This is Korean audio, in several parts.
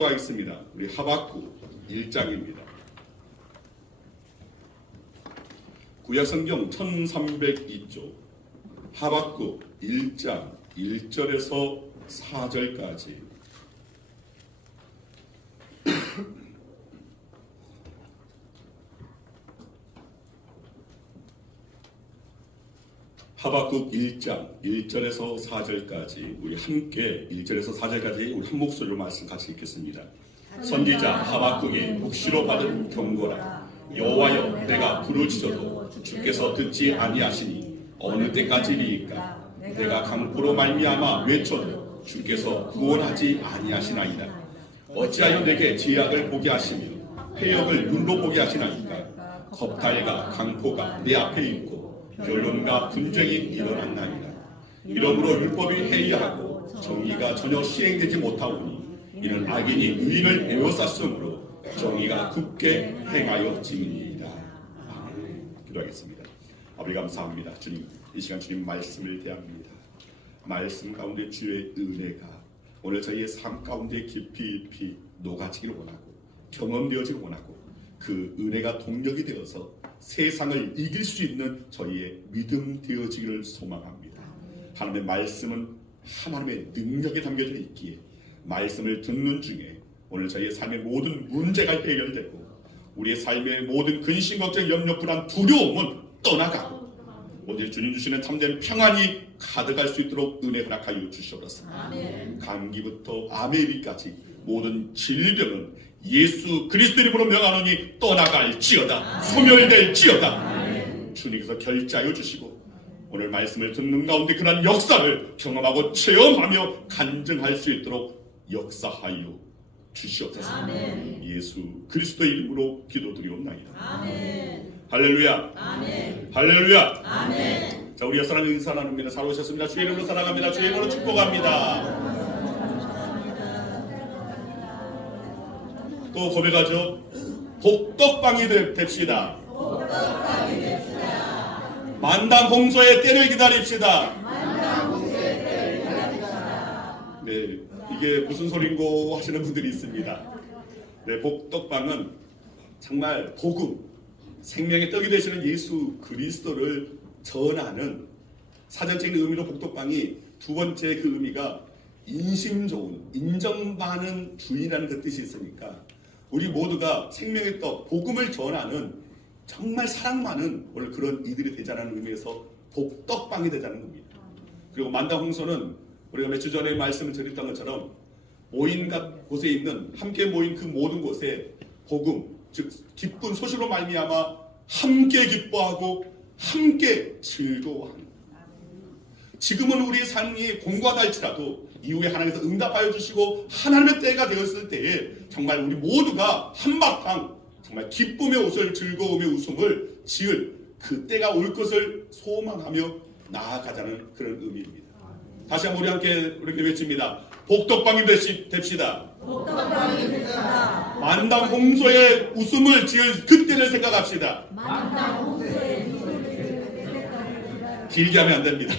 가 있습니다. 우리 하박국 1장입니다. 구약성경 1302쪽 하박국 1장 1절에서 4절까지 하박국 1장 1절에서 4절까지 우리 함께 1절에서 4절까지 우리 한 목소리로 말씀 같이 읽겠습니다. 선지자 하박국이 묵시로 받은 경고라. 여호와여, 내가 부르짖어도 주께서 듣지 아니하시니 어느 때까지리이까? 내가 강포로 말미암아 외쳐도 주께서 구원하지 아니하시나이다. 어찌하여 내게 죄악을 보게 하시며 패역을 눈으로 보게 하시나이까? 겁탈과 강포가 내 앞에 있고 변론과 분쟁이 일어났나이다. 이러므로 율법이 해이하고 정의가 전혀 시행되지 못하오니 이는 악인이 의인을 에워쌌으므로 정의가 굳게 행하였지니이다. 아멘. 기도하겠습니다. 아버지 감사합니다. 주님, 이 시간 주님 말씀을 대합니다. 말씀 가운데 주의 은혜가 오늘 저희의 삶 가운데 깊이 녹아지기를 원하고 경험되어지기를 원하고 그 은혜가 동력이 되어서 세상을 이길 수 있는 저희의 믿음 되어지기를 소망합니다. 하나님의 말씀은 하나님의 능력에 담겨져 있기에 말씀을 듣는 중에 오늘 저희의 삶의 모든 문제가 해결되고 우리의 삶의 모든 근심, 걱정, 염려, 불안, 두려움은 떠나가고 오늘 주님 주시는 참된 평안이 가득할 수 있도록 은혜 허락하여 주시옵소서. 감기부터 아메리까지 모든 질병은 예수 그리스도 이름으로 명하노니 떠나갈지어다. 소멸될지어다. 주님께서 결제하여 주시고 오늘 말씀을 듣는 가운데 그런 역사를 경험하고 체험하며 간증할 수 있도록 역사하여 주시옵소서. 아멘. 예수 그리스도 이름으로 기도드리옵나이다. 아멘. 할렐루야. 아멘. 할렐루야. 아멘. 자, 우리 사랑하는 인사 나눕니다. 잘 오셨습니다. 주의 이름으로 살아갑니다. 주의 이름으로 축복합니다. 또 고백하죠. 복덕방이 됩시다. 복덕방이 됩시다. 만당 홍소의 때를 기다립시다. 만당 홍소의 때를 기다립시다. 네, 이게 무슨 소린고 하시는 분들이 있습니다. 네, 복덕방은 정말 복음, 생명의 떡이 되시는 예수 그리스도를 전하는 사전적인 의미로 복덕방이 두 번째 그 의미가 인심 좋은, 인정받는 주인이라는 그 뜻이 있으니까 우리 모두가 생명의 떡, 복음을 전하는 정말 사랑 많은 원래 그런 이들이 되자는 의미에서 복덕방이 되자는 겁니다. 그리고 만다홍소는 우리가 몇 주 전에 말씀을 드렸던 것처럼 모인 곳에 있는 함께 모인 그 모든 곳에 복음, 즉 기쁜 소식으로 말미암아 함께 기뻐하고 함께 즐거워하는. 지금은 우리의 삶이 공고하다 할지라도 이후에 하나님께서 응답하여 주시고 하나님의 때가 되었을 때에 정말 우리 모두가 한바탕 정말 기쁨의 옷을 즐거움의 웃음을 지을 그 때가 올 것을 소망하며 나아가자는 그런 의미입니다. 다시 한번 우리 함께 이렇게 외칩니다. 복덕방이 됩시다. 복덕방이 됩시다. 만당 홍소의 웃음을 지을 그때를 생각합시다. 만당 홍소의 웃음을 지을 그때를 생각합시다. 길게 하면 안 됩니다.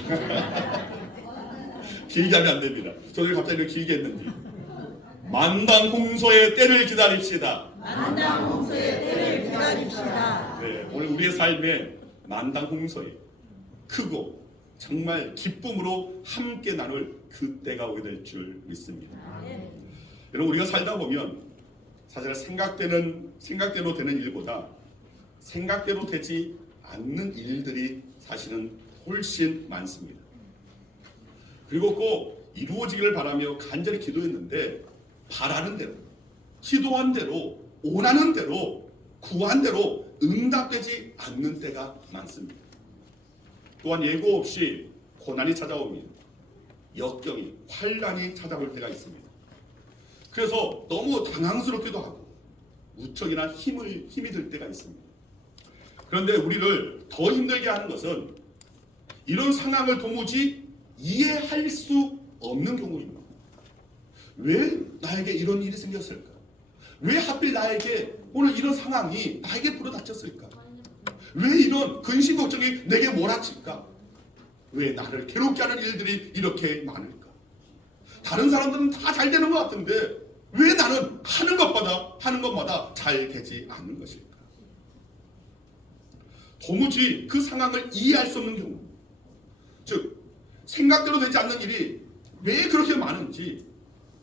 길게 하면 안 됩니다. 저도 갑자기 길게 했는데 만당 홍소의 때를 기다립시다. 만당 홍소의 때를 기다립시다. 네, 오늘 우리의 삶에 만당 홍소의 크고 정말 기쁨으로 함께 나눌 그 때가 오게 될 줄 믿습니다. 여러분, 우리가 살다 보면 사실 생각대로 되는 일보다 생각대로 되지 않는 일들이 사실은 훨씬 많습니다. 그리고 꼭 이루어지기를 바라며 간절히 기도했는데 바라는 대로, 기도한 대로, 원하는 대로, 구한 대로 응답되지 않는 때가 많습니다. 또한 예고 없이 고난이 찾아옵니다. 역경이, 환난이 찾아올 때가 있습니다. 그래서 너무 당황스럽기도 하고 무척이나 힘이 들 때가 있습니다. 그런데 우리를 더 힘들게 하는 것은 이런 상황을 도무지 이해할 수 없는 경우입니다. 왜 나에게 이런 일이 생겼을까? 왜 하필 나에게 오늘 이런 상황이 나에게 불어닥쳤을까? 왜 이런 근심 걱정이 내게 몰아칠까? 왜 나를 괴롭게 하는 일들이 이렇게 많을까? 다른 사람들은 다 잘 되는 것 같은데 왜 나는 하는 것마다 잘 되지 않는 것일까? 도무지 그 상황을 이해할 수 없는 경우, 즉 생각대로 되지 않는 일이 왜 그렇게 많은지,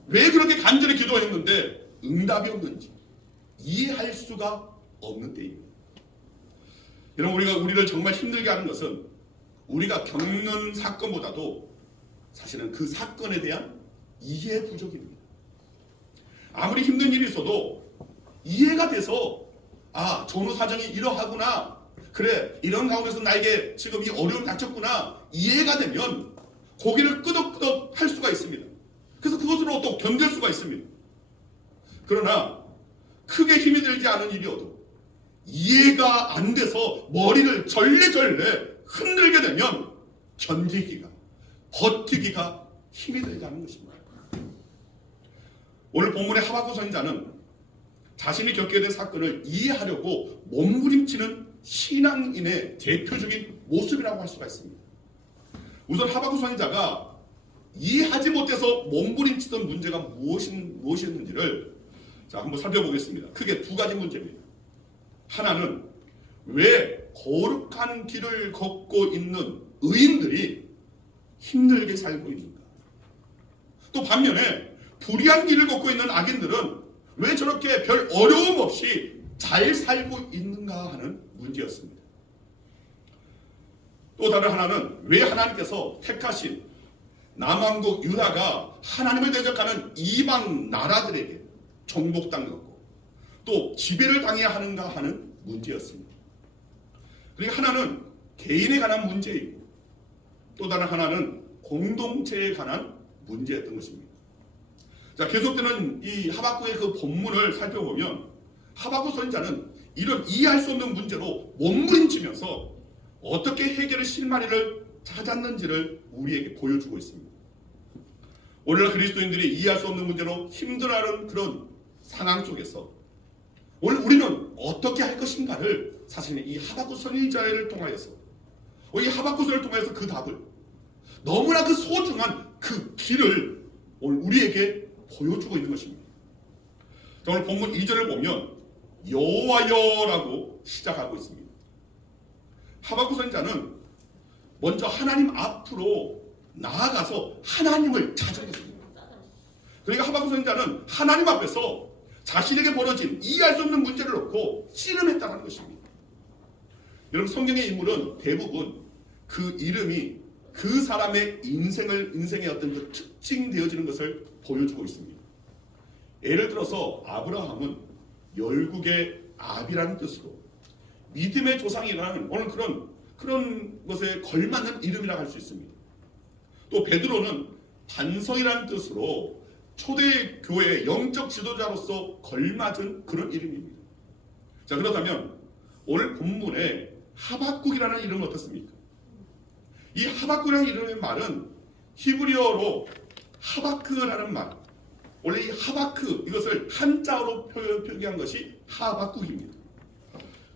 왜 그렇게 간절히 기도했는데 응답이 없는지 이해할 수가 없는 때입니다. 여러분, 우리를 정말 힘들게 하는 것은 우리가 겪는 사건보다도 사실은 그 사건에 대한 이해 부족입니다. 아무리 힘든 일이 있어도 이해가 돼서 전후 사정이 이러하구나, 그래 이런 가운데서 나에게 지금 이 어려움이 닥쳤구나, 이해가 되면 고개를 끄덕끄덕 할 수가 있습니다. 그래서 그것으로 또 견딜 수가 있습니다. 그러나 크게 힘이 들지 않은 일이어도 이해가 안 돼서 머리를 절레절레 흔들게 되면 견디기가, 버티기가 힘이 들지 않는 것입니다. 오늘 본문의 하박국 선지자는 자신이 겪게 된 사건을 이해하려고 몸부림치는 신앙인의 대표적인 모습이라고 할 수가 있습니다. 우선 하박국 선지자가 이해하지 못해서 몸부림치던 문제가 무엇이었는지를 한번 살펴보겠습니다. 크게 두 가지 문제입니다. 하나는 왜 거룩한 길을 걷고 있는 의인들이 힘들게 살고 있는가? 또 반면에 불의한 길을 걷고 있는 악인들은 왜 저렇게 별 어려움 없이 잘 살고 있는가 하는 문제였습니다. 또 다른 하나는 왜 하나님께서 택하신 남왕국 유다가 하나님을 대적하는 이방 나라들에게 정복당했고 또 지배를 당해야 하는가 하는 문제였습니다. 그리고 하나는 개인에 관한 문제이고 또 다른 하나는 공동체에 관한 문제였던 것입니다. 자, 계속되는 이 하박국의 그 본문을 살펴보면 하박국 선지자는 이런 이해할 수 없는 문제로 몸부림치면서 어떻게 해결의 실마리를 찾았는지를 우리에게 보여주고 있습니다. 오늘날 그리스도인들이 이해할 수 없는 문제로 힘들어하는 그런 상황 속에서 오늘 우리는 어떻게 할 것인가를 사실 이 하박국 선지자를 통하여서, 이 하박국서를 통해서 그 답을, 너무나 그 소중한 그 길을 오늘 우리에게 보여주고 있는 것입니다. 오늘 본문 2절을 보면 여호와여라고 시작하고 있습니다. 하박국 선지자는 먼저 하나님 앞으로 나아가서 하나님을 찾아냈습니다. 그러니까 하박국 선지자는 하나님 앞에서 자신에게 벌어진 이해할 수 없는 문제를 놓고 씨름했다는 것입니다. 여러분, 성경의 인물은 대부분 그 이름이 그 사람의 인생의 어떤 그 특징되어지는 것을 보여주고 있습니다. 예를 들어서 아브라함은 열국의 압이라는 뜻으로 믿음의 조상이라는 오늘 그런 것에 걸맞는 이름이라고 할 수 있습니다. 또 베드로는 반석이라는 뜻으로 초대교회의 영적 지도자로서 걸맞은 그런 이름입니다. 자, 그렇다면 오늘 본문에 하박국이라는 이름은 어떻습니까? 이 하박국이라는 이름의 말은 히브리어로 하바크라는 말, 원래 이 하바크, 이것을 한자어로 표기한 것이 하박국입니다.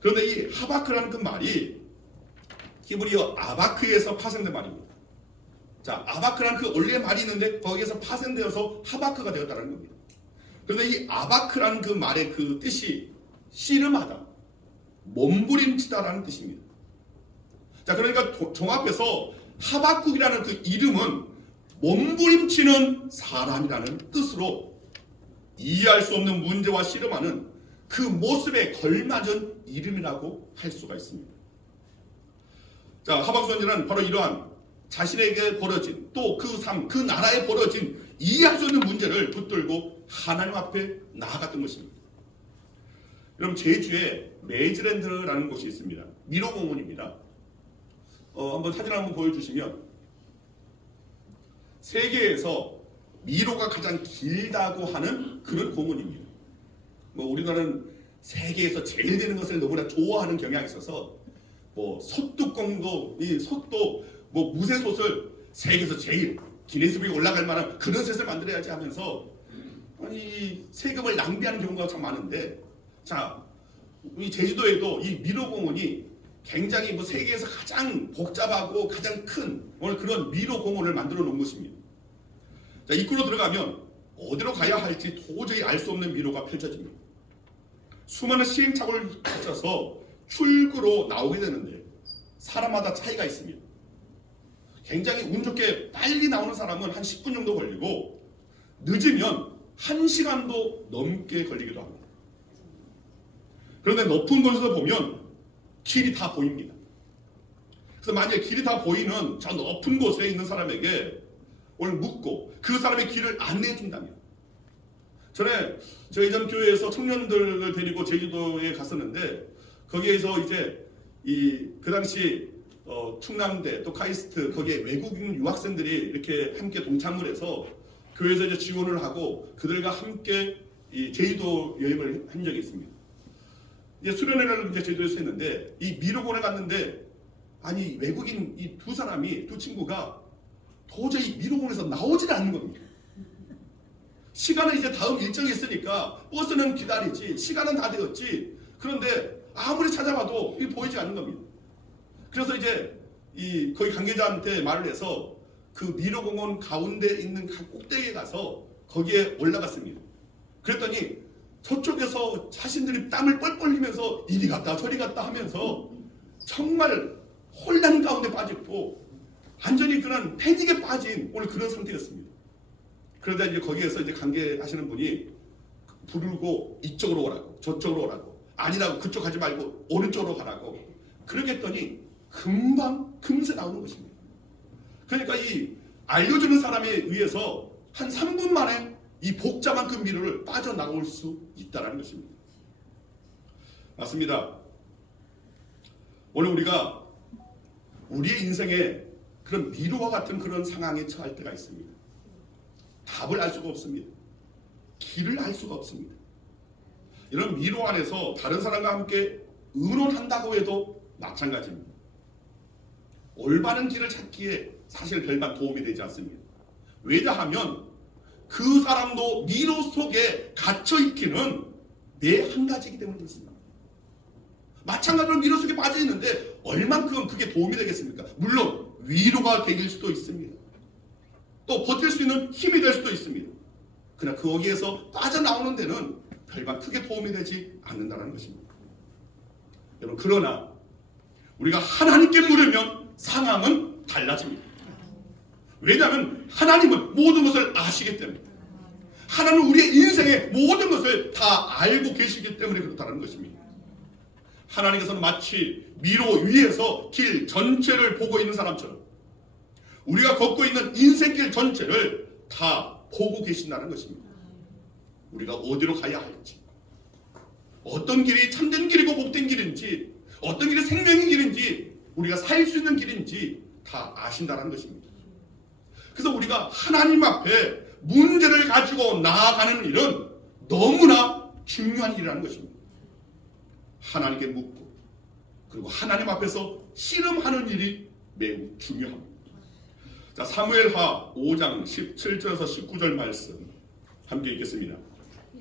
그런데 이 하바크라는 그 말이 히브리어 아바크에서 파생된 말입니다. 자, 아바크라는 그 원래 말이 있는데 거기에서 파생되어서 하바크가 되었다는 겁니다. 그런데 이 아바크라는 그 말의 그 뜻이 씨름하다, 몸부림치다라는 뜻입니다. 자, 그러니까 종합해서 하박국이라는 그 이름은 몸부림치는 사람이라는 뜻으로 이해할 수 없는 문제와 씨름하는 그 모습에 걸맞은 이름이라고 할 수가 있습니다. 자, 하박국 선지자는 바로 이러한 자신에게 벌어진 또 그 삶, 그 나라에 벌어진 이해할 수 없는 문제를 붙들고 하나님 앞에 나아갔던 것입니다. 여러분, 제주에 메이즈랜드라는 곳이 있습니다. 미로공원입니다. 한번 사진 한번 보여주시면 세계에서 미로가 가장 길다고 하는 그런 공원입니다. 우리나라는 세계에서 제일 되는 것을 너무나 좋아하는 경향이 있어서 솥뚜껑도 이 솥도 무쇠솥을 세계에서 제일 기네스북에 올라갈 만한 그런 솥을 만들어야지 하면서 세금을 낭비하는 경우가 참 많은데, 자, 이 제주도에도 이 미로공원이 굉장히 세계에서 가장 복잡하고 가장 큰 오늘 그런 미로공원을 만들어 놓은 것입니다. 자, 입구로 들어가면 어디로 가야 할지 도저히 알 수 없는 미로가 펼쳐집니다. 수많은 시행착오를 거쳐서 출구로 나오게 되는데 사람마다 차이가 있습니다. 굉장히 운 좋게 빨리 나오는 사람은 한 10분 정도 걸리고 늦으면 1시간도 넘게 걸리기도 합니다. 그런데 높은 곳에서 보면 길이 다 보입니다. 그래서 만약에 길이 다 보이는 저 높은 곳에 있는 사람에게 오늘 묻고 그 사람의 길을 안내해 준다면, 전에 저희 전 교회에서 청년들을 데리고 제주도에 갔었는데 거기에서 이제 그 당시 충남대 또 카이스트 거기에 외국인 유학생들이 이렇게 함께 동참을 해서 교회에서 이제 지원을 하고 그들과 함께 이 제주도 여행을 한 적이 있습니다. 이제 수련회를 이제 제주도에서 했는데 이 미로곤에 갔는데 아니 외국인 이 두 친구가 도저히 미로곤에서 나오질 않는 겁니다. 시간은 이제 다음 일정이 있으니까 버스는 기다리지 시간은 다 되었지 그런데 아무리 찾아봐도 보이지 않는 겁니다. 그래서 이제 거기 관계자한테 말을 해서 그 미로공원 가운데 있는 꼭대기에 가서 거기에 올라갔습니다. 그랬더니 저쪽에서 자신들이 땀을 뻘뻘 흘리면서 이리 갔다 저리 갔다 하면서 정말 혼란 가운데 빠졌고 완전히 그런 패닉에 빠진 오늘 그런 상태였습니다. 그러다 이제 거기에서 이제 관계하시는 분이 부르고 이쪽으로 오라고 저쪽으로 오라고 아니라고 그쪽 가지 말고 오른쪽으로 가라고 그렇게 했더니 금세 나오는 것입니다. 그러니까 이 알려주는 사람에 의해서 한 3분 만에 이 복잡한 그 미로를 빠져나올 수 있다는 것입니다. 맞습니다. 오늘 우리가 우리의 인생에 그런 미로와 같은 그런 상황에 처할 때가 있습니다. 답을 알 수가 없습니다. 길을 알 수가 없습니다. 이런 미로 안에서 다른 사람과 함께 의논한다고 해도 마찬가지입니다. 올바른 길을 찾기에 사실 별반 도움이 되지 않습니다. 왜냐하면 그 사람도 미로 속에 갇혀있기는 내 한 가지이기 때문에 그렇습니다. 마찬가지로 미로 속에 빠져있는데 얼만큼 그게 도움이 되겠습니까? 물론 위로가 될 수도 있습니다. 또 버틸 수 있는 힘이 될 수도 있습니다. 그러나 거기에서 빠져나오는 데는 별반 크게 도움이 되지 않는다는 것입니다. 여러분 그러나 우리가 하나님께 물으면 상황은 달라집니다. 왜냐하면 하나님은 모든 것을 아시기 때문에 하나님은 우리의 인생의 모든 것을 다 알고 계시기 때문에 그렇다는 것입니다. 하나님께서는 마치 미로 위에서 길 전체를 보고 있는 사람처럼 우리가 걷고 있는 인생길 전체를 다 보고 계신다는 것입니다. 우리가 어디로 가야 할지 어떤 길이 참된 길이고 복된 길인지 어떤 길이 생명의 길인지 우리가 살 수 있는 길인지 다 아신다는 것입니다. 그래서 우리가 하나님 앞에 문제를 가지고 나아가는 일은 너무나 중요한 일이라는 것입니다. 하나님께 묻고 그리고 하나님 앞에서 씨름하는 일이 매우 중요합니다. 자, 사무엘하 5장 17절에서 19절 말씀 함께 읽겠습니다.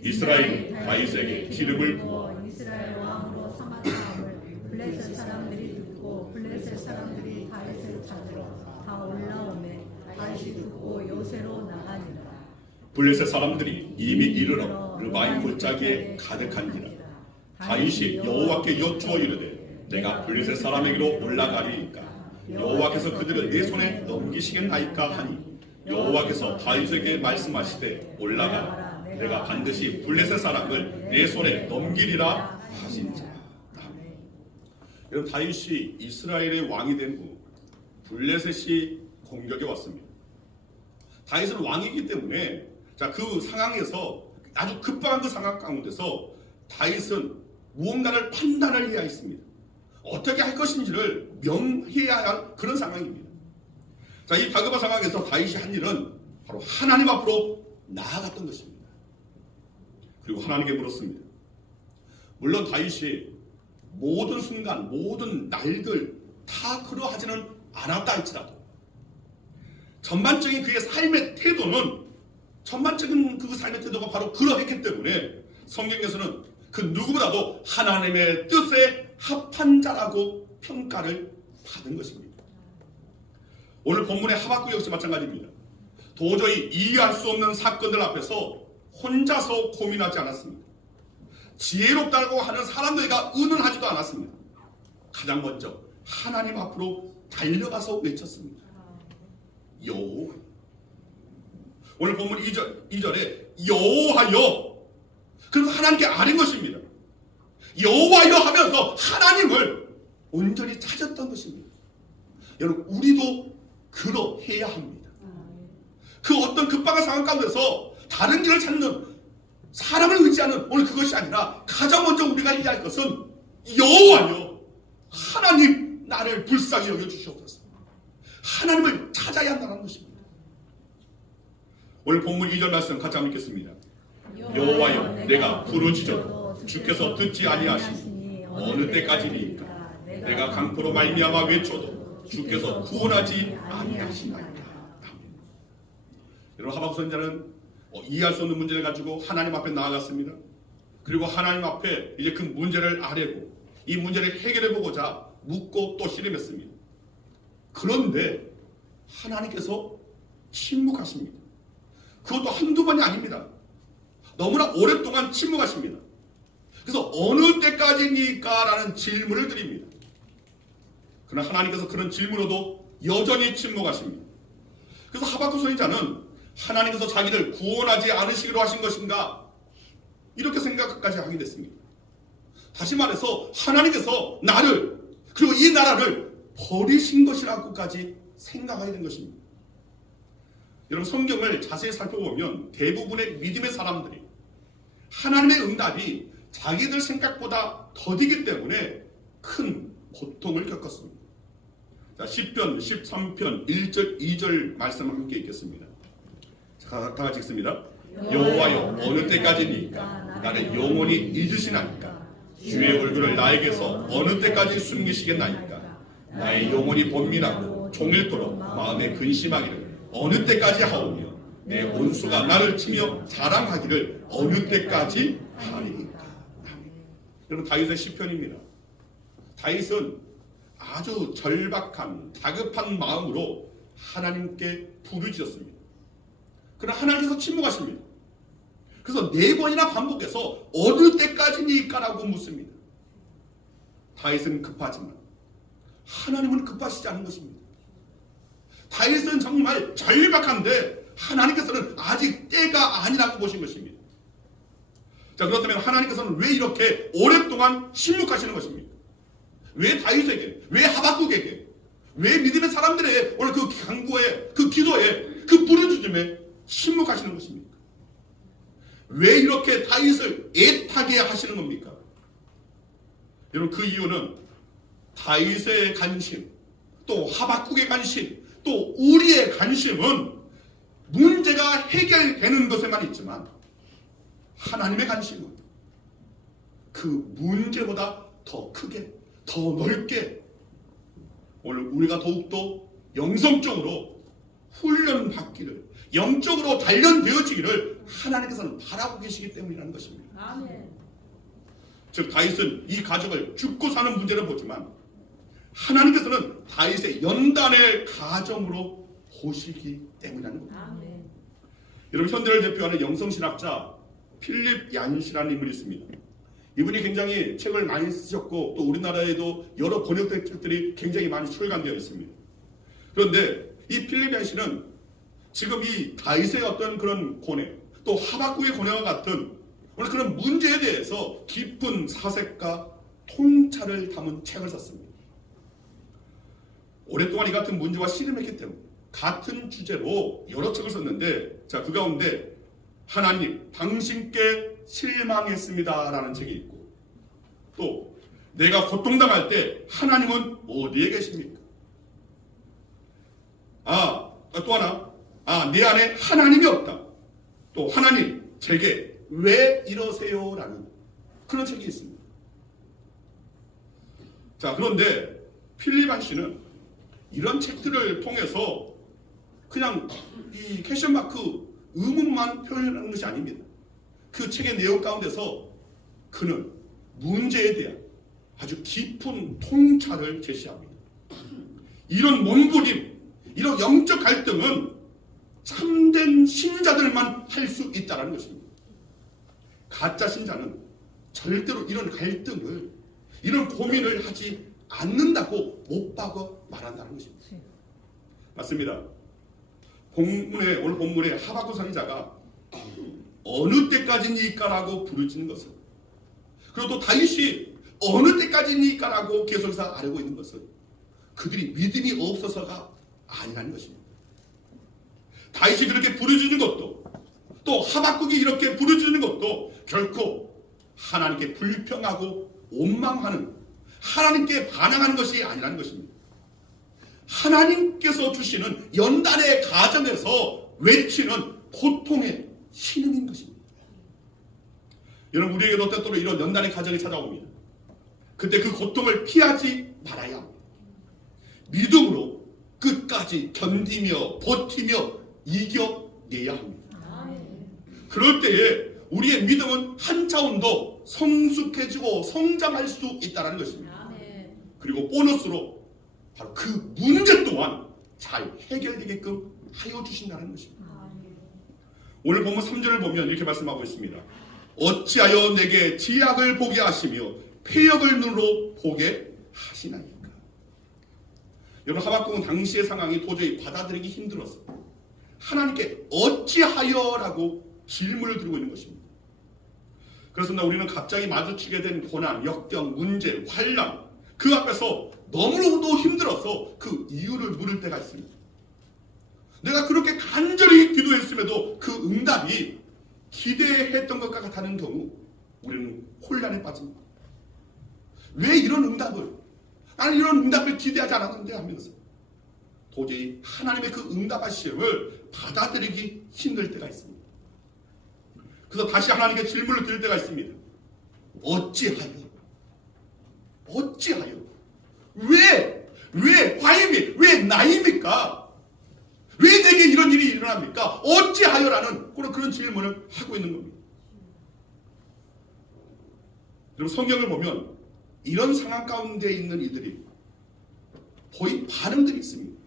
이스라엘 다윗에게 기름을 부어 이스라엘 왕으로 삼았다함을 블레셋 사람들이 듣고 블레셋 사람들이 다윗을 찾으러 다 올라오매 다윗이 듣고 요새로 나가니라. 블레셋 사람들이 이미 이르러 르바임 골짜기에 가득한지라. 다윗이 여호와께 여쭈어 이르되 내가 블레셋 사람에게로 올라가리이까 여호와께서 그들을 내 손에 넘기시겠나이까 하니 여호와께서 다윗에게 말씀하시되 올라가라 내가 반드시 블레셋 사람을 내 손에 넘기리라 하신지라. 여러분 다윗이 이스라엘의 왕이 된 후 블레셋이 공격에 왔습니다. 다윗은 왕이기 때문에 그 상황에서 아주 급박한 그 상황 가운데서 다윗은 무언가를 판단을 해야 했습니다. 어떻게 할 것인지를 명해야 할 그런 상황입니다. 자, 이 다급한 상황에서 다윗이 한 일은 바로 하나님 앞으로 나아갔던 것입니다. 그리고 하나님께 물었습니다. 물론 다윗이 모든 순간, 모든 날들 다 그러하지는 않았다 할지라도 전반적인 그의 삶의 태도는 전반적인 그 삶의 태도가 바로 그러했기 때문에 성경에서는 그 누구보다도 하나님의 뜻에 합한 자라고 평가를 받은 것입니다. 오늘 본문의 하박국 역시 마찬가지입니다. 도저히 이해할 수 없는 사건들 앞에서 혼자서 고민하지 않았습니다. 지혜롭다고 하는 사람들과 의논하지도 않았습니다. 가장 먼저 하나님 앞으로 달려가서 외쳤습니다. 여호와. 오늘 본문 2절에 여호와여. 그래서 하나님께 아는 것입니다. 여호와여 하면서 하나님을 온전히 찾았던 것입니다. 여러분, 우리도 그러해야 합니다. 그 어떤 급박한 상황 가운데서 다른 길을 찾는, 사람을 의지하는 오늘 그것이 아니라 가장 먼저 우리가 해야 할 것은 여호와여, 하나님 나를 불쌍히 여겨주시옵소서. 하나님을 찾아야 한다는 것입니다. 오늘 본문 2절 말씀 같이 한번 읽겠습니다. 여호와여, 내가 부르짖어도 주께서 듣지 아니하시니 어느 때까지니까 내가 강포로 말미암아 외쳐도 주께서 구원하지 아니하시나이다. 여러분, 하박국 선지자는 이해할 수 없는 문제를 가지고 하나님 앞에 나아갔습니다. 그리고 하나님 앞에 이제 그 문제를 아뢰고 이 문제를 해결해 보고자 묻고 또 씨름했습니다. 그런데 하나님께서 침묵하십니다. 그것도 한두 번이 아닙니다. 너무나 오랫동안 침묵하십니다. 그래서 어느 때까지니까? 라는 질문을 드립니다. 그러나 하나님께서 그런 질문으로도 여전히 침묵하십니다. 그래서 하박국 선지자는 하나님께서 자기를 구원하지 않으시기로 하신 것인가? 이렇게 생각까지 하게 됐습니다. 다시 말해서 하나님께서 나를, 그리고 이 나라를 버리신 것이라고까지 생각하게 된 것입니다. 여러분, 성경을 자세히 살펴보면 대부분의 믿음의 사람들이 하나님의 응답이 자기들 생각보다 더디기 때문에 큰 고통을 겪었습니다. 자, 시편 13편 1절 2절 말씀을 함께 읽겠습니다. 다 같이 읽습니다. 여호와여, 어느 때까지니까 나를 영원히 잊으시나이까? 주의 얼굴을 나에게서 어느 때까지 숨기시겠나이까? 나의 영혼이 번민하고 종일토록 마음에 근심하기를 어느 때까지 하오며 내 온수가 나를 치며 자랑하기를 어느 때까지 하리이까? 여러분, 다윗의 시편입니다. 다윗은 아주 절박한 다급한 마음으로 하나님께 부르짖었습니다. 그러나 하나님께서 침묵하십니다. 그래서 4번이나 반복해서 어느 때까지니까? 라고 묻습니다. 다윗은 급하지만 하나님은 급하시지 않은 것입니다. 다윗은 정말 절박한데 하나님께서는 아직 때가 아니라고 보신 것입니다. 자, 그렇다면 하나님께서는 왜 이렇게 오랫동안 침묵하시는 것입니까? 왜 다윗에게, 왜 하박국에게, 왜 믿음의 사람들의 오늘 그 간구에, 그 기도에, 그 부르짖음에 침묵하시는 것입니까? 왜 이렇게 다윗을 애타게 하시는 겁니까? 여러분, 그 이유는 다윗의 관심, 또 하박국의 관심, 또 우리의 관심은 문제가 해결되는 것에만 있지만 하나님의 관심은 그 문제보다 더 크게, 더 넓게 오늘 우리가 더욱더 영성적으로 훈련받기를, 영적으로 단련되어지기를 하나님께서는 바라고 계시기 때문이라는 것입니다. 아멘. 즉, 다윗은 이 가족을 죽고 사는 문제를 보지만 하나님께서는 다윗의 연단의 가정으로 보시기 때문이라는 겁니다. 아멘. 여러분, 현대를 대표하는 영성신학자 필립 얀시라는 인물이 있습니다. 이분이 굉장히 책을 많이 쓰셨고 또 우리나라에도 여러 번역된 책들이 굉장히 많이 출간되어 있습니다. 그런데 이 필립 얀시는 지금 이 다윗의 어떤 그런 고뇌, 또 하박국의 고뇌와 같은 오늘 그런 문제에 대해서 깊은 사색과 통찰을 담은 책을 썼습니다. 오랫동안 이 같은 문제와 씨름했기 때문에 같은 주제로 여러 책을 썼는데, 자, 그 가운데 하나님, 당신께 실망했습니다 라는 책이 있고, 또 내가 고통당할 때 하나님은 어디에 계십니까? 또 하나, 내 안에 하나님이 없다. 또 하나님, 제게 왜 이러세요? 라는 그런 책이 있습니다. 자, 그런데 필립 얀시는 이런 책들을 통해서 그냥 이 퀘스천마크 의문만 표현하는 것이 아닙니다. 그 책의 내용 가운데서 그는 문제에 대한 아주 깊은 통찰을 제시합니다. 이런 몸부림, 이런 영적 갈등은 참된 신자들만 할 수 있다는 것입니다. 가짜 신자는 절대로 이런 갈등을, 이런 고민을 하지 않는다고 못 박아 말한다는 것입니다. 맞습니다. 오늘 본문에 하박국 선지자가 어느 때까지니까라고 부르짖는 것은, 그리고 또 다윗이 어느 때까지니까라고 계속해서 아뢰고 있는 것은 그들이 믿음이 없어서가 아니라는 것입니다. 다윗이 그렇게 부르짖는 것도, 또 하박국이 이렇게 부르짖는 것도 결코 하나님께 불평하고 원망하는, 하나님께 반항하는 것이 아니라는 것입니다. 하나님께서 주시는 연단의 가정에서 외치는 고통의 신음인 것입니다. 여러분, 우리에게도 때때로 이런 연단의 가정이 찾아옵니다. 그때 그 고통을 피하지 말아야 합니다. 믿음으로 끝까지 견디며 버티며 이겨내야 합니다. 그럴 때에 우리의 믿음은 한 차원 더 성숙해지고 성장할 수 있다는 것입니다. 그리고 보너스로 바로 그 문제 또한 잘 해결되게끔 하여 주신다는 것입니다. 오늘 본문 3절을 보면 이렇게 말씀하고 있습니다. 어찌하여 내게 지약을 보게 하시며 폐역을 눈으로 보게 하시나이까. 여러분, 하박국은 당시의 상황이 도저히 받아들이기 힘들었어요. 하나님께 어찌하여라고 질문을 드리고 있는 것입니다. 그렇습니다. 우리는 갑자기 마주치게 된 고난, 역경, 문제, 환난, 그 앞에서 너무나도 힘들어서 그 이유를 물을 때가 있습니다. 내가 그렇게 간절히 기도했음에도 그 응답이 기대했던 것과 같다는 경우 우리는 혼란에 빠집니다. 왜 이런 응답을, 나는 이런 응답을 기대하지 않았는데 하면서 도저히 하나님의 그 응답하심을 받아들이기 힘들 때가 있습니다. 그래서 다시 하나님께 질문을 드릴 때가 있습니다. 어찌하여? 왜 과임이, 왜 나입니까? 왜 내게 이런 일이 일어납니까? 어찌하여라는 그런 질문을 하고 있는 겁니다. 여러분, 성경을 보면 이런 상황 가운데 있는 이들이 거의 반응들이 있습니다.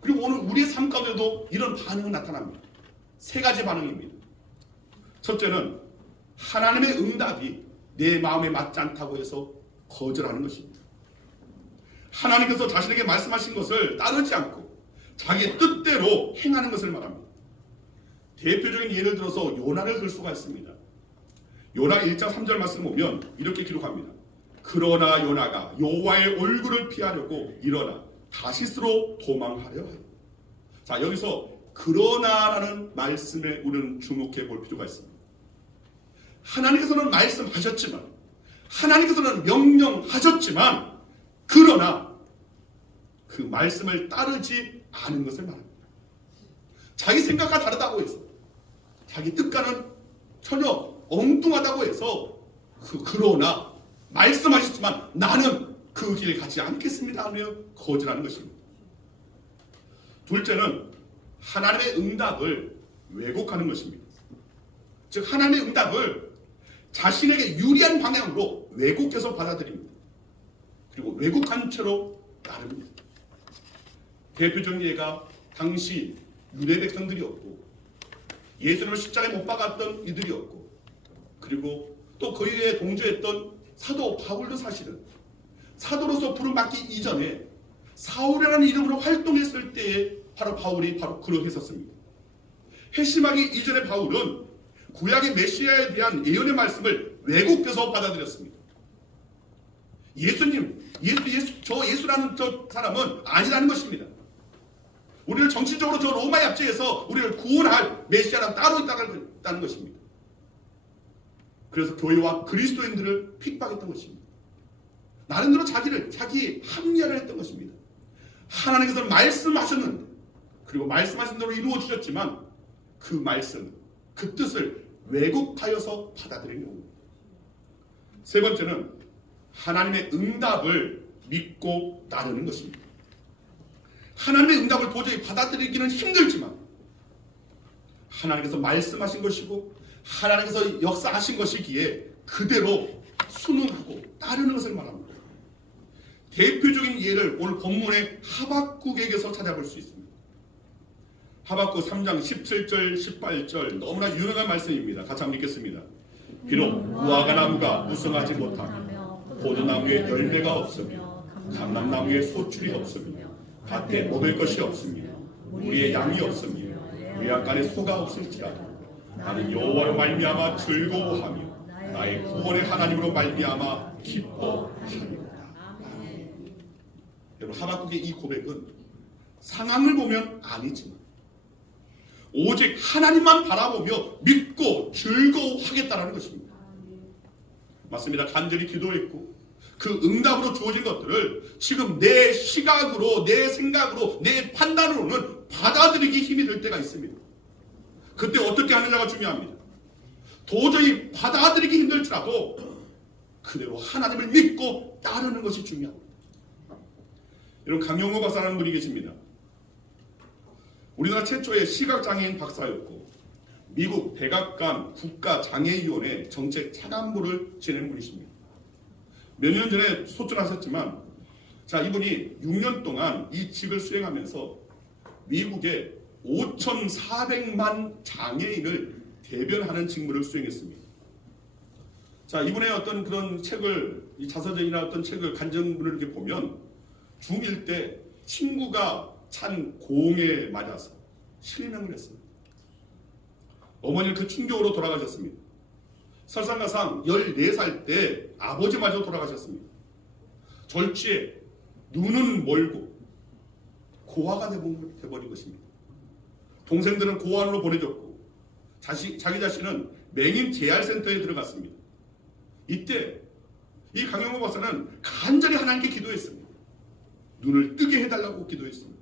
그리고 오늘 우리의 삶 가운데도 이런 반응은 나타납니다. 세 가지 반응입니다. 첫째는 하나님의 응답이 내 마음에 맞지 않다고 해서 거절하는 것입니다. 하나님께서 자신에게 말씀하신 것을 따르지 않고 자기의 뜻대로 행하는 것을 말합니다. 대표적인 예를 들어서 요나를 들 수가 있습니다. 요나 1장 3절 말씀 보면 이렇게 기록합니다. 그러나 요나가 여호와의 얼굴을 피하려고 일어나 다시스로 도망하려 하여. 자, 여기서 그러나라는 말씀에 우리는 주목해 볼 필요가 있습니다. 하나님께서는 말씀하셨지만, 하나님께서는 명령하셨지만, 그러나 그 말씀을 따르지 않은 것을 말합니다. 자기 생각과 다르다고 해서, 자기 뜻과는 전혀 엉뚱하다고 해서 그러나 말씀하셨지만 나는 그 길 가지 않겠습니다 하며 거절하는 것입니다. 둘째는 하나님의 응답을 왜곡하는 것입니다. 즉, 하나님의 응답을 자신에게 유리한 방향으로 왜곡해서 받아들입니다. 그리고 왜곡한 채로 따릅니다. 대표적인 예가 당시 유대 백성들이었고, 예수님을 십자가에 못 박았던 이들이었고, 그리고 또 그에 동조했던 사도 바울도 사실은 사도로서 부름받기 이전에 사울이라는 이름으로 활동했을 때에 바로 바울이 바로 그렇게 했었습니다. 회심하기 이전에 바울은 구약의 메시아에 대한 예언의 말씀을 왜곡해서 받아들였습니다. 저 예수라는 저 사람은 아니라는 것입니다. 우리를 정신적으로 저 로마의 압제에서 우리를 구원할 메시아는 따로 있다는 것입니다. 그래서 교회와 그리스도인들을 핍박했던 것입니다. 나름대로 자기 합리화를 했던 것입니다. 하나님께서 말씀하셨는데, 그리고 말씀하신 대로 이루어 주셨지만 그 말씀, 그 뜻을 왜곡하여서 받아들이는 겁니다. 세 번째는 하나님의 응답을 믿고 따르는 것입니다. 하나님의 응답을 도저히 받아들이기는 힘들지만 하나님께서 말씀하신 것이고 하나님께서 역사하신 것이기에 그대로 순응하고 따르는 것을 말합니다. 대표적인 예를 오늘 본문의 하박국에게서 찾아볼 수 있습니다. 하박국 3장 17절 18절 너무나 유명한 말씀입니다. 같이 한번 읽겠습니다. 비록 무화과 나무가 무성하지 못하며 포도나무에 열매가 없으며 감람나무에 소출이 없으며 밭에 먹을 것이 없으며 우리의 양이 없으며 외양간에 소가 없을지라도 나는 여호와로 말미암아 즐거워하며 나의 구원의 하나님으로 말미암아 기뻐하리로다. 여러분, 하박국의 이 고백은 상황을 보면 아니지만 오직 하나님만 바라보며 믿고 즐거워하겠다는 것입니다. 맞습니다. 간절히 기도했고 그 응답으로 주어진 것들을 지금 내 시각으로, 내 생각으로, 내 판단으로는 받아들이기 힘이 들 때가 있습니다. 그때 어떻게 하느냐가 중요합니다. 도저히 받아들이기 힘들지라도 그대로 하나님을 믿고 따르는 것이 중요합니다. 여러분, 강영호 박사라는 분이 계십니다. 우리나라 최초의 시각장애인 박사였고 미국 백악관 국가장애위원회 정책 차관보를 지낸 분이십니다. 몇 년 전에 소출하셨지만 이분이 6년 동안 이 직을 수행하면서 미국의 5,400만 장애인을 대변하는 직무를 수행했습니다. 이분의 어떤 그런 책을, 이 자서전이나 어떤 책을 간증문을 이렇게 보면 중1 때 친구가 찬 공에 맞아서 실명을 했습니다. 어머니는 그 충격으로 돌아가셨습니다. 설상가상 14살 때 아버지마저 돌아가셨습니다. 절취에 눈은 멀고 고아가 되어버린 것입니다. 동생들은 고아원으로 보내졌고 자기 자신은 맹인 재활센터에 들어갔습니다. 이때 이 강영호 박사는 간절히 하나님께 기도했습니다. 눈을 뜨게 해달라고 기도했습니다.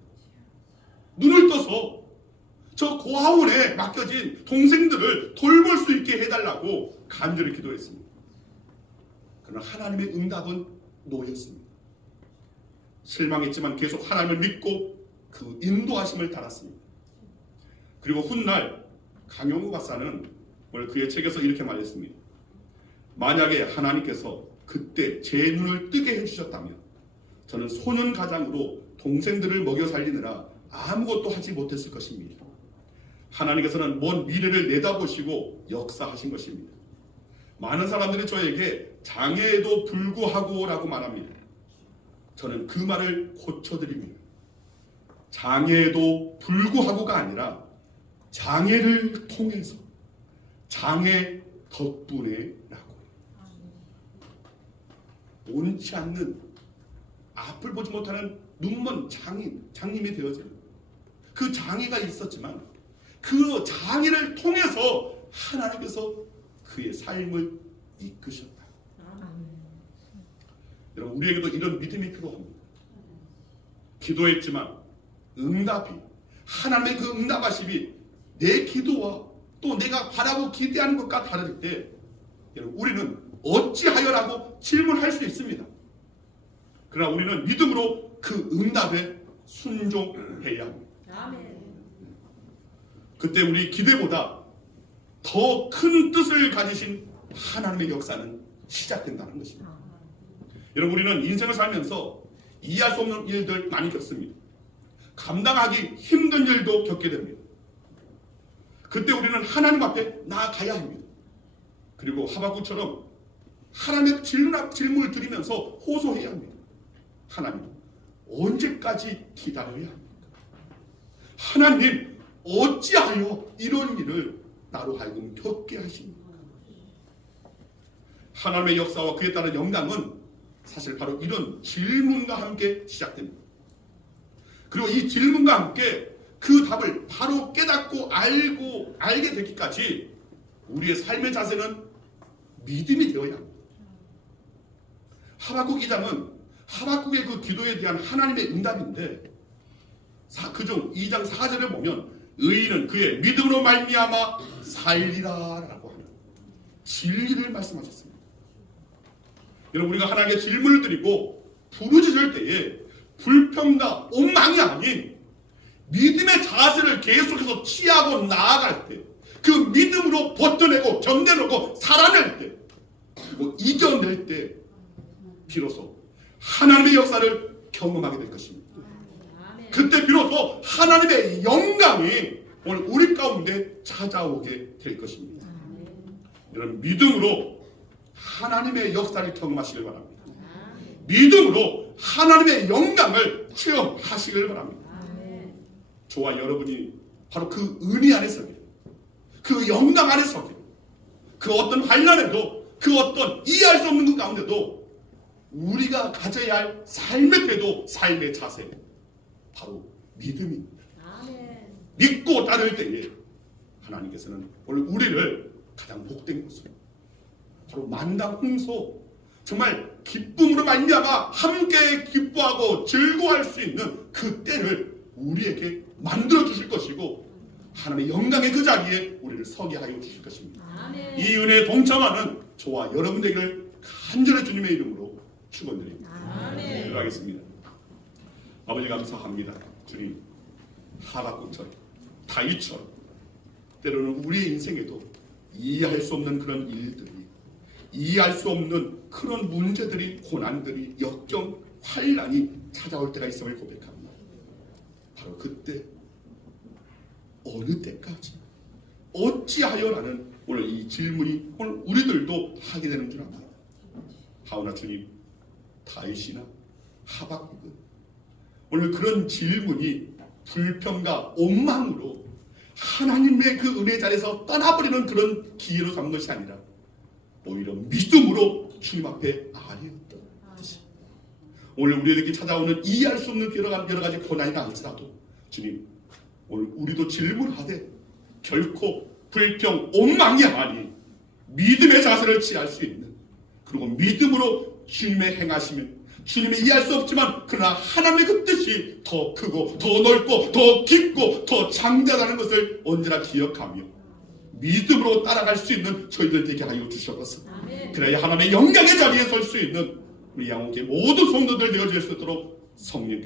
눈을 떠서 저 고아원에 맡겨진 동생들을 돌볼 수 있게 해달라고 간절히 기도했습니다. 그러나 하나님의 응답은 노였습니다. 실망했지만 계속 하나님을 믿고 그 인도하심을 따랐습니다. 그리고 훗날 강영호 박사는 오늘 그의 책에서 이렇게 말했습니다. 만약에 하나님께서 그때 제 눈을 뜨게 해주셨다면 저는 소년 가장으로 동생들을 먹여 살리느라 아무것도 하지 못했을 것입니다. 하나님께서는 먼 미래를 내다보시고 역사하신 것입니다. 많은 사람들이 저에게 장애에도 불구하고 라고 말합니다. 저는 그 말을 고쳐드립니다. 장애에도 불구하고가 아니라 장애를 통해서, 장애 덕분에 라고. 온치 않는, 앞을 보지 못하는 눈먼 장님이 되어지는 그 장애가 있었지만 그 장애를 통해서 하나님께서 그의 삶을 이끄셨다. 여러분, 우리에게도 이런 믿음이 필요합니다. 기도했지만 응답이, 하나님의 그 응답하심이 내 기도와 또 내가 바라고 기대하는 것과 다를 때 여러분, 우리는 어찌하여라고 질문할 수 있습니다. 그러나 우리는 믿음으로 그 응답에 순종해야 합니다. 아멘. 그때 우리 기대보다 더 큰 뜻을 가지신 하나님의 역사는 시작된다는 것입니다. 여러분, 우리는 인생을 살면서 이해할 수 없는 일들 많이 겪습니다. 감당하기 힘든 일도 겪게 됩니다. 그때 우리는 하나님 앞에 나아가야 합니다. 그리고 하박국처럼 하나님의 질문을 드리면서 호소해야 합니다. 하나님, 언제까지 기다려야 합니까? 하나님, 어찌하여 이런 일을 나로 하여금 겪게 하십니까? 하나님의 역사와 그에 따른 영감은 사실 바로 이런 질문과 함께 시작됩니다. 그리고 이 질문과 함께 그 답을 바로 깨닫고 알게 되기까지 우리의 삶의 자세는 믿음이 되어야 합니다. 하박국 2장은 하박국의 그 기도에 대한 하나님의 응답인데, 그중 2장 4절에 보면 의인은 그의 믿음으로 말미암아 살리라 라고 하는 진리를 말씀하셨습니다. 여러분, 우리가 하나님께 질문을 드리고 부르짖을 때에 불평과 옹망이 아닌 믿음의 자세를 계속해서 취하고 나아갈 때, 그 믿음으로 버텨내고 견뎌내고 살아낼 때, 그리고 이겨낼 때 비로소 하나님의 역사를 경험하게 될 것입니다. 그때 비로소 하나님의 영광이 오늘 우리 가운데 찾아오게 될 것입니다. 이런 믿음으로 하나님의 역사를 경험하시길 바랍니다. 믿음으로 하나님의 영광을 체험하시길 바랍니다. 저와 여러분이 바로 그 은혜 안에 서게, 그 영광 안에 서게, 그 어떤 환난에도, 그 어떤 이해할 수 없는 것 가운데도 우리가 가져야 할 삶의 태도, 삶의 자세, 바로 믿음입니다. 믿고 따를 때에 하나님께서는 오늘 우리를 가장 복된 곳으로, 바로 만당 홍소, 정말 기쁨으로 말미암아 함께 기뻐하고 즐거워할 수 있는 그 때를 우리에게 만들어 주실 것이고, 하나님의 영광의 그 자리에 우리를 서게 하여 주실 것입니다. 아멘. 이 은혜에 동참하는 저와 여러분 되기를 간절히 주님의 이름으로 축원드립니다. 아멘. 기도하겠습니다. 아버지 감사합니다. 주님, 하박국처럼, 다윗처럼 때로는 우리의 인생에도 이해할 수 없는 그런 일들이, 이해할 수 없는 그런 문제들이, 고난들이, 역경, 환난이 찾아올 때가 있음을 고백합니다. 바로 그때, 어느 때까지, 어찌하여라는 오늘 이 질문이 오늘 우리들도 하게 되는 줄 압니다. 하오나 주님, 다윗이나 하박국은 오늘 그런 질문이 불평과 원망으로 하나님의 그 은혜 자리에서 떠나버리는 그런 기회로 삼은 것이 아니라 오히려 믿음으로 주님 앞에 아뢰었던 뜻이, 오늘 우리에게 찾아오는 이해할 수 없는 여러 가지 고난이나 할지라도 주님, 오늘 우리도 질문하되 결코 불평, 원망이 아닌 믿음의 자세를 취할 수 있는, 그리고 믿음으로 주님의 행하시면 주님이 이해할 수 없지만 그러나 하나님의 그 뜻이 더 크고 더 넓고 더 깊고 더 장대하다는 것을 언제나 기억하며 믿음으로 따라갈 수 있는 저희들 되게 하여 주셔서, 그래야 하나님의 영광의 자리에 설 수 있는 우리 양호계 모든 성도들 되어질 수 있도록 성령께